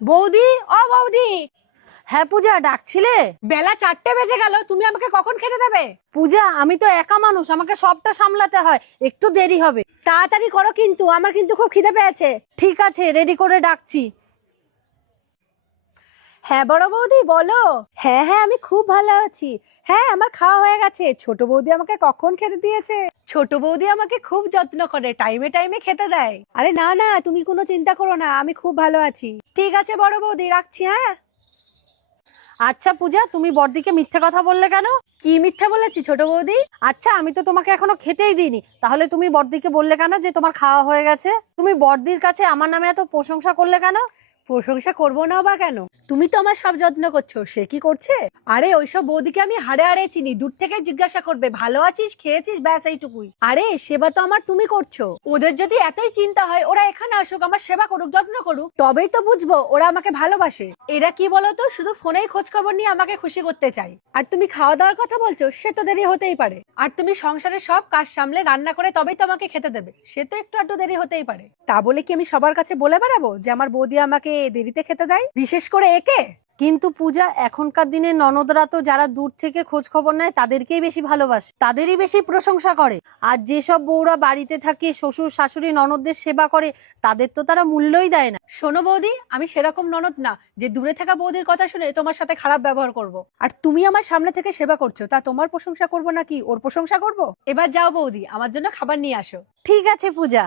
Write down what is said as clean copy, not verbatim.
বৌদি, ও বৌদি। হ্যাঁ পূজা, ডাকছিলে? বেলা 4টে বেজে গেল, তুমি আমাকে কখন খেতে দেবে? পূজা, আমি তো একা মানুষ, আমাকে সবটা সামলাতে হয়, একটু দেরি হবে। তাড়াতাড়ি করো কিন্তু, আমার কিন্তু খুব খিদে পেয়েছে। ঠিক আছে, রেডি করে ডাকছি। হ্যাঁ বড় বৌদি, বলো। হ্যাঁ হ্যাঁ, আমি খুব ভালো আছি। হ্যাঁ, আমার খাওয়া হয়ে গেছে। ছোট বৌদি আমাকে কখন খেতে দিয়েছে? ছোট বৌদি আমাকে খুব যত্ন করে, টাইমে টাইমে খেতে দেয়। আরে না না, তুমি কোনো চিন্তা করো না, আমি খুব ভালো আছি। ঠিক আছে বড় বৌদি, রাখছি। হ্যাঁ। আচ্ছা পূজা, তুমি বড়দিকে মিথ্যে কথা বললে কেন? কি মিথ্যে বলেছি ছোট বৌদি? আচ্ছা, আমি তো তোমাকে এখনো খেতেই দিইনি, তাহলে তুমি বড়দিকে বললে কেন যে তোমার খাওয়া হয়ে গেছে? তুমি বড়দির কাছে আমার নামে এত প্রশংসা করলে কেন? প্রশংসা করবো না বা কেন? তুমি তো আমার সব যত্ন করছো, সে কি করছে? আরে ওইসব বৌদিকে আমি হাড়ে হাড়ে চিনি, দূর থেকে জিজ্ঞাসা করবে ভালো আছিস, খেয়েছিস, ব্যাস এইটুকুই। আরে সেবা তো আমার তুমি করছো। ওদের যদি এতই চিন্তা হয়, ওরা এখানে আসুক, আমার সেবা করুক, যত্ন করুক, তবেই তো বুঝবো ওরা আমাকে ভালোবাসে। এরা কি বলতো, শুধু ফোনেই খোঁজ খবর নিয়ে আমাকে খুশি করতে চাই। আর তুমি খাওয়া দাওয়ার কথা বলছো, সে তো দেরি হতেই পারে। আর তুমি সংসারের সব কাজ সামলে রান্না করে তবেই তো আমাকে খেতে দেবে, সে তো একটু একটু দেরি হতেই পারে। তা বলে কি আমি সবার কাছে বলে বেড়াবো যে আমার বৌদি আমাকে দেরিতে খেতে দেয়, বিশেষ করে একে? কিন্তু পূজা, এখনকার দিনে ননদরা তো যারা দূর থেকে খোঁজ খবর নেয় তাদেরকেই বেশি ভালোবাসে, তাদেরই বেশি প্রশংসা করে। আর যেসব বউরা বাড়িতে থাকে, শ্বশুর শাশুড়ি ননদদের সেবা করে, তাদের তো তারা মূল্যই দেয় না। শোনো বৌদি, আমি সেরকম ননদ না যে দূরে থাকা বৌদির কথা শুনে তোমার সাথে খারাপ ব্যবহার করব। আর তুমি আমার সামনে থেকে সেবা করছো, তা তোমার প্রশংসা করবো নাকি ওর প্রশংসা করব? এবার যাও বৌদি, আমার জন্য খাবার নিয়ে আসো। ঠিক আছে পূজা।